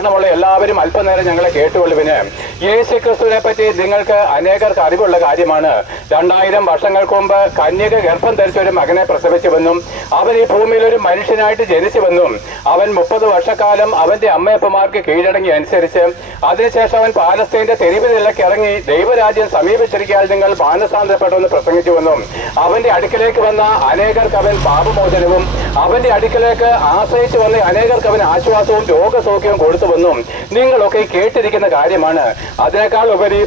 കാരണമുള്ള എല്ലാവരും അല്പനേരം ഞങ്ങളെ കേട്ടുകൊള്ളുവിന്. യേശു ക്രിസ്തുവിനെ പറ്റി നിങ്ങൾക്ക് അനേകർക്ക് അറിവുള്ള കാര്യമാണ്. 2000 വർഷങ്ങൾക്ക് മുമ്പ് കന്യക ഗർഭം ധരിച്ചൊരു മകനെ പ്രസവിച്ചുവെന്നും അവൻ ഈ ഭൂമിയിൽ ഒരു മനുഷ്യനായിട്ട് ജനിച്ചുവെന്നും അവൻ 30 വർഷക്കാലം അവന്റെ അമ്മയപ്പന്മാർക്ക് കീഴടങ്ങി അനുസരിച്ച് അതിനുശേഷം അവൻ പാലസ്തീന്റെ തെരുവിലേക്ക് ഇറങ്ങി ദൈവരാജ്യം സമീപിച്ചിരിക്കാൻ നിങ്ങൾ മാനസാന്തരപ്പെട്ടെന്ന് പ്രസംഗിച്ചുവെന്നും അവന്റെ അടുക്കലേക്ക് വന്ന അനേകർക്ക് അവൻ പാപമോചനവും അവന്റെ അടുക്കലേക്ക് ആശ്രയിച്ചു വന്ന അനേകർക്ക് അവൻ ആശ്വാസവും രോഗസൗഖ്യവും കൊടുത്തുവെന്നും നിങ്ങളൊക്കെ കേട്ടിരിക്കുന്ന കാര്യമാണ്. അതിനേക്കാൾ ഉപരി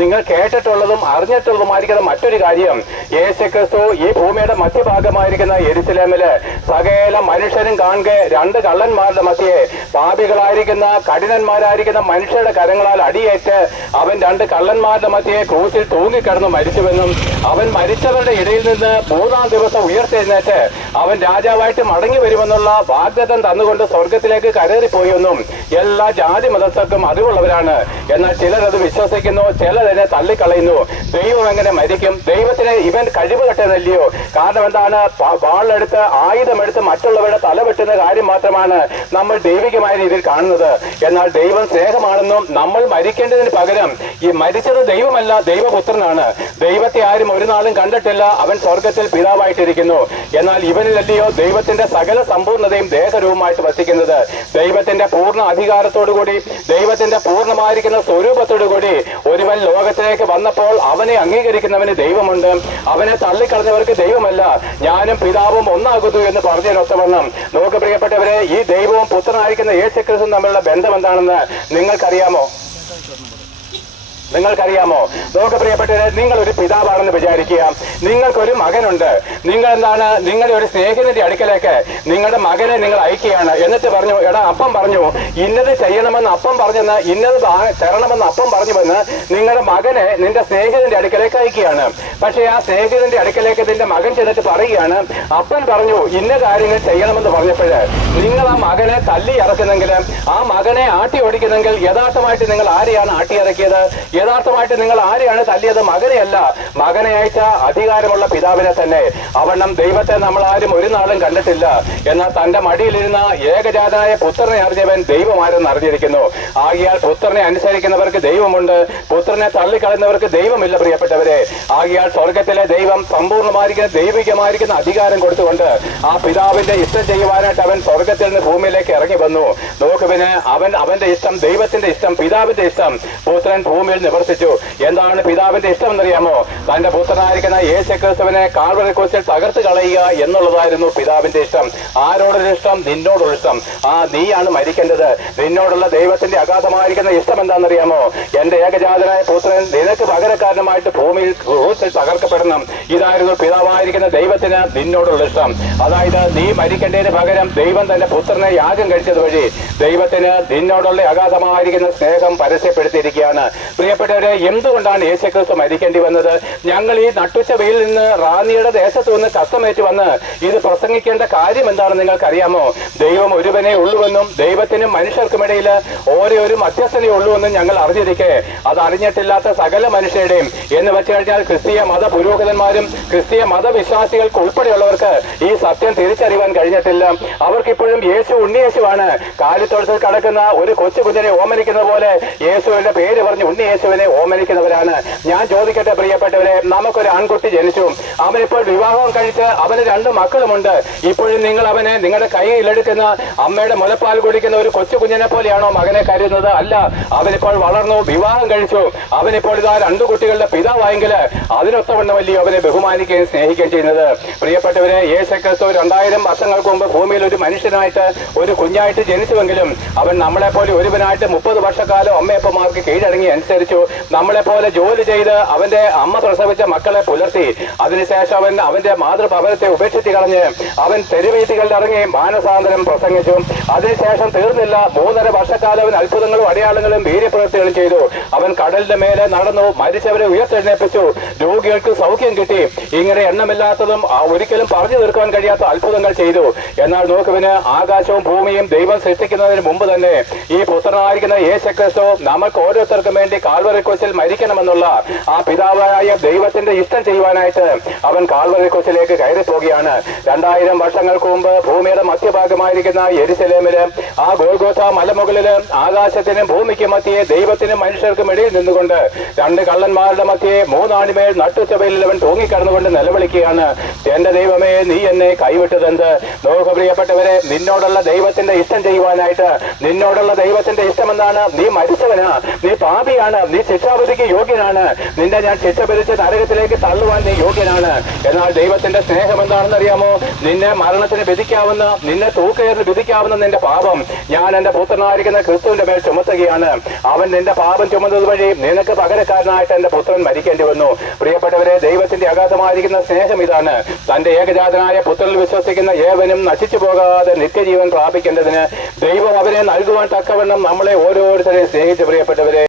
നിങ്ങൾ കേട്ടിട്ടുള്ളതും അറിഞ്ഞിട്ടുള്ളതുമായിരിക്കുന്ന മറ്റൊരു കാര്യം, യേശു ക്രിസ്തു ഈ ഭൂമിയുടെ മധ്യഭാഗമായിരിക്കുന്ന യെരുശലേമില് സകല മനുഷ്യരും കാണുക 2 കള്ളന്മാരുടെ മധ്യേ പാപികളായിരിക്കുന്ന കഠിനന്മാരായിരിക്കുന്ന മനുഷ്യരുടെ കരങ്ങളാൽ അടിയേറ്റ് അവൻ 2 കള്ളന്മാരുടെ മധ്യേ ക്രൂസിൽ തൂങ്ങിക്കിടന്ന് മരിച്ചുവെന്നും അവൻ മരിച്ചവരുടെ ഇടയിൽ നിന്ന് 3-ാം ദിവസം ഉയർത്തെഴുന്നേറ്റ് അവൻ രാജാവായിട്ട് മടങ്ങി വരുമെന്നുള്ള വാഗ്ദത്തം തന്നുകൊണ്ട് സ്വർഗത്തിലേക്ക് കരേറിപ്പോയെന്നും എല്ലാ ജാതി മതസ്ഥർക്കും അറിവുള്ളവരാണ്. എന്നാൽ ചിലരത് വിശ്വസിക്കുന്നു, ചിലതിനെ തള്ളിക്കളയുന്നു. ദൈവം എങ്ങനെ മരിക്കും? ദൈവത്തിന് ഇവൻ കഴിവ് കെട്ടതല്ലയോ? കാരണം എന്താണ്? വാളെടുത്ത് ആയുധമെടുത്ത് മറ്റുള്ളവരുടെ തല വെട്ടുന്ന കാര്യം മാത്രമാണ് നമ്മൾ ദൈവികമായ രീതിയിൽ കാണുന്നത്. എന്നാൽ ദൈവം സ്നേഹമാണെന്നും നമ്മൾ മരിക്കേണ്ടതിന് പകരം ഈ മരിച്ചത് ദൈവമല്ല, ദൈവപുത്രനാണ്. ദൈവത്തെ ആരും ഒരു നാളും കണ്ടിട്ടില്ല, അവൻ സ്വർഗത്തിൽ പിതാവായിട്ടിരിക്കുന്നു. എന്നാൽ ഇവനിലല്ലയോ ദൈവത്തിന്റെ സകല സമ്പൂർണ്ണതയും ദേഹരൂപമായിട്ട് വസിക്കുന്നത്. ദൈവത്തിന്റെ പൂർണ്ണ അധികാരത്തോടുകൂടി ദൈവത്തിന്റെ പൂർണ്ണമായിരിക്കുന്ന സ്വരൂപത്തോടുകൂടി ഒരുവൻ ലോകത്തിലേക്ക് വന്നപ്പോൾ അവനെ അംഗീകരിക്കുന്നവന് ദൈവമുണ്ട്, അവനെ തള്ളിക്കളഞ്ഞവർക്ക് ദൈവമല്ല. ഞാനും പിതാവും ഒന്നാകുന്നു എന്ന് പറഞ്ഞതിനൊത്തവണ്ണം നമുക്ക് പ്രിയപ്പെട്ടവരെ, ഈ ദൈവവും പുത്രനായിരിക്കുന്ന യേശു ക്രിസ്തുവും തമ്മിലുള്ള ബന്ധം എന്താണെന്ന് നിങ്ങൾക്കറിയാമോ? നമുക്ക് പ്രിയപ്പെട്ടവരെ, നിങ്ങളൊരു പിതാവാണെന്ന് വിചാരിക്കുക. നിങ്ങൾക്കൊരു മകനുണ്ട്. നിങ്ങൾ എന്താണ്? നിങ്ങളുടെ ഒരു സ്നേഹിതന്റെ അടുക്കലേക്ക് നിങ്ങളുടെ മകനെ നിങ്ങൾ അയക്കുകയാണ്. എന്നിട്ട് പറഞ്ഞു, എടാ അപ്പം പറഞ്ഞു ഇന്നത് ചെയ്യണമെന്ന് അപ്പം പറഞ്ഞെന്ന്, ഇന്നത് തരണമെന്ന് അപ്പം പറഞ്ഞുവെന്ന് നിങ്ങളുടെ മകനെ നിന്റെ സ്നേഹിതന്റെ അടുക്കലേക്ക് അയക്കുകയാണ്. പക്ഷെ ആ സ്നേഹിതന്റെ അടുക്കലേക്ക് നിന്റെ മകൻ ചെന്നിട്ട് പറയുകയാണ്, അപ്പൻ പറഞ്ഞു ഇന്ന കാര്യങ്ങൾ ചെയ്യണമെന്ന് പറഞ്ഞപ്പോഴ് നിങ്ങൾ ആ മകനെ തല്ലി ഇറക്കുന്നെങ്കിൽ, ആ മകനെ ആട്ടി ഓടിക്കുന്നെങ്കിൽ യഥാർത്ഥമായിട്ട് നിങ്ങൾ ആരെയാണ് ആട്ടി ഇറക്കിയത്? യഥാർത്ഥമായിട്ട് നിങ്ങൾ ആരെയാണ് തല്ലിയത്? മകനെയല്ല, മകനെ അയച്ച അധികാരമുള്ള പിതാവിനെ തന്നെ. അവണ്ണം ദൈവത്തെ നമ്മൾ ആരും ഒരു നാളും കണ്ടിട്ടില്ല. എന്നാൽ തന്റെ മടിയിലിരുന്ന ഏകജാതനായ പുത്രനെ അറിഞ്ഞവൻ ദൈവമാരെന്ന് അറിഞ്ഞിരിക്കുന്നു. ആകിയാൽ പുത്രനെ അനുസരിക്കുന്നവർക്ക് ദൈവമുണ്ട്, പുത്രനെ തള്ളിക്കളയുന്നവർക്ക് ദൈവമില്ല. പ്രിയപ്പെട്ടവരെ, ആകിയാൽ സ്വർഗത്തിലെ ദൈവം സമ്പൂർണ്ണമായിരിക്കുന്ന ദൈവികമായിരിക്കുന്ന അധികാരം കൊടുത്തുകൊണ്ട് ആ പിതാവിന്റെ ഇഷ്ടം ചെയ്യുവാനായിട്ട് അവൻ സ്വർഗത്തിൽ നിന്ന് ഭൂമിയിലേക്ക് ഇറങ്ങി വന്നു. നോക്കുവിന് അവന്റെ ഇഷ്ടം, ദൈവത്തിന്റെ ഇഷ്ടം, പിതാവിന്റെ ഇഷ്ടം പുത്രൻ ഭൂമിയിൽ നിവർത്തിച്ചു. എന്താണ് പിതാവിന്റെ ഇഷ്ടം എന്നറിയാമോ? തന്റെ പുത്രനായിരിക്കുന്ന യേശു ക്രിസ്തുവിനെ കാൽവറി ക്രൂശിൽ തകർത്ത് കളയുക എന്നുള്ളതായിരുന്നു പിതാവിന്റെ ഇഷ്ടം. ആരോടൊരു ഇഷ്ടം? നിന്നോടുള്ള ഇഷ്ടം. നീയാണ് മരിക്കേണ്ടത്. നിന്നോടുള്ള ദൈവത്തിന്റെ അഗാധമായിരിക്കുന്ന ഇഷ്ടം എന്താണെന്നറിയാമോ? എന്റെ ഏകജാതനായ പുത്രൻ നിനക്ക് പകരക്കാരനുമായിട്ട് ഭൂമിയിൽ ക്രൂശിൽ തകർക്കപ്പെടണം. ഇതായിരുന്നു പിതാവായിരിക്കുന്ന ദൈവത്തിന് നിന്നോടുള്ള ഇഷ്ടം. അതായത് നീ മരിക്കേണ്ടതിന് പകരം ദൈവം തന്റെ പുത്രനെ യാഗം കഴിച്ചത് വഴി ദൈവത്തിന് നിന്നോടുള്ള അഗാധമായിരിക്കുന്ന സ്നേഹം പരസ്യപ്പെടുത്തിയിരിക്കുകയാണ്. പ്രിയപ്പെട്ടവരെ, എന്തുകൊണ്ടാണ് യേശുക്രിസ്തു മരിക്കേണ്ടി വന്നത്? ഞങ്ങൾ ഈ നട്ടുച്ച വെയിൽ നിന്ന് റാന്നിയുടെ ദേശത്ത് നിന്ന് കഷ്ടമേറ്റ് വന്ന് ഇത് പ്രസംഗിക്കേണ്ട കാര്യം എന്താണെന്ന് നിങ്ങൾക്കറിയാമോ? ദൈവം ഒരുവനെ ഉള്ളുവെന്നും ദൈവത്തിനും മനുഷ്യർക്കുമിടയിൽ ഓരോ മധ്യസ്ഥനെ ഉള്ളുവെന്നും ഞങ്ങൾ അറിഞ്ഞിരിക്കെ അത് അറിഞ്ഞിട്ടില്ലാത്ത സകല മനുഷ്യരുടെയും എന്ന് വെച്ച് കഴിഞ്ഞാൽ ക്രിസ്തീയ മത പുരോഹിതന്മാരും ക്രിസ്തീയ മതവിശ്വാസികൾക്ക് ഉൾപ്പെടെയുള്ളവർക്ക് ഈ സത്യം തിരിച്ചറിയാൻ കഴിഞ്ഞിട്ടില്ല. അവർക്കിപ്പോഴും യേശു ഉണ്ണിയേശുവാണ്. കാലിത്തൊഴുത്തിൽ കിടക്കുന്ന ഒരു കൊച്ചു കുഞ്ഞിനെ ഓമനിക്കുന്ന പോലെ യേശുവിന്റെ പേര് പറഞ്ഞ് ഉണ്ണിയേശുവിനെ ഓമനിക്കുന്നവരാണ്. ഞാൻ ചോദിക്കട്ടെ പ്രിയപ്പെട്ടവരെ, നമുക്കൊരു ആൺകുട്ടി ജനിച്ചു, അവനിപ്പോൾ വിവാഹം കഴിച്ച് അവന് 2 മക്കളുമുണ്ട്. ഇപ്പോഴും നിങ്ങൾ അവനെ നിങ്ങളുടെ കൈയിലെടുക്കുന്ന അമ്മയുടെ മുലപ്പാൽ കുടിക്കുന്ന ഒരു കൊച്ചു കുഞ്ഞിനെ പോലെയാണോ മകനെ കരുതുന്നത്? അല്ല, അവനിപ്പോൾ വളർന്നു, വിവാഹം കഴിച്ചു, അവനിപ്പോൾ ഇതാ 2 കുട്ടികളുടെ പിതാവായെങ്കിൽ അതിനൊത്തവണ്ണമല്ലയോ അവനെ ബഹുമാനിക്കുകയും സ്നേഹിക്കുകയും ചെയ്യുന്നത്? പ്രിയപ്പെട്ടവരെ, യേശുക്രിസ്തു 2000 വർഷങ്ങൾക്ക് മുമ്പ് ഭൂമിയിൽ ഒരു മനുഷ്യനായിട്ട് ഒരു കുഞ്ഞായിട്ട് ജനിച്ചുവെങ്കിലും അവൻ നമ്മളെപ്പോലെ ഒരുവനായിട്ട് 30 വർഷക്കാലം അമ്മയപ്പന്മാർക്ക് കീഴടങ്ങി അനുസരിച്ചു. നമ്മളെപ്പോലെ ജോലി ചെയ്ത് അവന്റെ അമ്മ പ്രസവിച്ച മക്കളെ പുലർത്തി. അതിനുശേഷം അവൻ അവന്റെ മാതൃഭവനത്തെ ഉപേക്ഷിച്ച് കളഞ്ഞ് അവൻ തെരുവീഥികളിൽ ഇറങ്ങി മാനസാന്തരം പ്രസംഗിച്ചു. അതിനുശേഷം തീർന്നില്ല, 3.5 വർഷക്കാലം അവൻ അത്ഭുതങ്ങളും അടയാളങ്ങളും വീര്യപ്രവൃത്തികളും ചെയ്തു. അവൻ കടലിന്റെ മേലെ നടന്നു, മരിച്ചവരെ ഉയർത്തെഴുന്നേൽപ്പിച്ചു, രോഗികൾക്ക് സൗഖ്യം കിട്ടി. ഇങ്ങനെ എണ്ണമില്ലാത്തതും ഒരിക്കലും പറഞ്ഞു തീർക്കാൻ കഴിയാത്ത അത്ഭുതങ്ങൾ ചെയ്തു. എന്നാൽ നോക്കുവിന് ആകാശവും ഭൂമിയും ദൈവം സൃഷ്ടിക്കുന്നതിന് മുമ്പ് തന്നെ ഈ പുത്രനായിരിക്കുന്ന യേശുക്രിസ്തു നമുക്ക് ഓരോരുത്തർക്കും വേണ്ടി കാൽവരി കാൽവറി ക്രൂശിൽ മരിക്കണമെന്നുള്ള ആ പിതാവായ ദൈവത്തിന്റെ ഇഷ്ടം ചെയ്യുവാനായിട്ട് അവൻ കാൽവറി ക്രൂശിലേക്ക് കയറി പോവുകയാണ്. 2000 വർഷങ്ങൾക്ക് മുമ്പ് ഭൂമിയുടെ മധ്യഭാഗമായിരിക്കുന്ന യെരുശലേമില് ആ ഗോൽഗോഥ മലമുകളില് ആകാശത്തിനും ഭൂമിക്കും മധ്യേ ദൈവത്തിനും മനുഷ്യർക്കും ഇടയിൽ നിന്നുകൊണ്ട് 2 കള്ളന്മാരുടെ മധ്യേ 3 ആണിമേൽ നട്ടുച്ചവയിൽ അവൻ തൂങ്ങിക്കടന്നുകൊണ്ട് നിലവിളിക്കുകയാണ്, എന്റെ ദൈവമേ, നീ എന്നെ കൈവിട്ടതെന്ത്? നോക്ക് പ്രിയപ്പെട്ടവരെ, നിന്നോടുള്ള ദൈവത്തിന്റെ ഇഷ്ടം ചെയ്യുവാനായിട്ട്, നിന്നോടുള്ള ദൈവത്തിന്റെ ഇഷ്ടം എന്താണ്? നീ മരിച്ചവനാ, നീ പാപിയാണ്, നീ ശിക്ഷാവിധിക്ക് യോഗ്യനാണ്, നിന്നെ ഞാൻ ശിക്ഷ പിരിച്ച് നരകത്തിലേക്ക് തള്ളുവാൻ നീ യോഗ്യനാണ്. എന്നാൽ ദൈവത്തിന്റെ സ്നേഹം എന്താണെന്ന് അറിയാമോ? നിന്നെ മരണത്തിന് വിധിക്കാവുന്ന, നിന്നെ തൂക്കയറിന് വിധിക്കാവുന്ന നിന്റെ പാപം ഞാൻ എന്റെ പുത്രനായിരിക്കുന്ന ക്രിസ്തുവിന്റെ മേൽ ചുമത്തുകയാണ്. അവൻ നിന്റെ പാപം ചുമന്നത് വഴി നിനക്ക് പകരക്കാരനായിട്ട് എന്റെ പുത്രൻ മരിക്കേണ്ടി വന്നു. പ്രിയപ്പെട്ടവരെ, ദൈവത്തിന്റെ അഗാധമായിരിക്കുന്ന സ്നേഹം ഇതാണ്. തന്റെ ഏകജാതനായ പുത്രനിൽ വിശ്വസിക്കുന്ന ഏവനും നശിച്ചു പോകാതെ നിത്യജീവൻ പ്രാപിക്കേണ്ടതിന് ദൈവം അവനെ നൽകുവാൻ തക്കവണ്ണം നമ്മളെ ഓരോരുത്തരെയും സ്നേഹിച്ച് പ്രിയപ്പെട്ടവരെ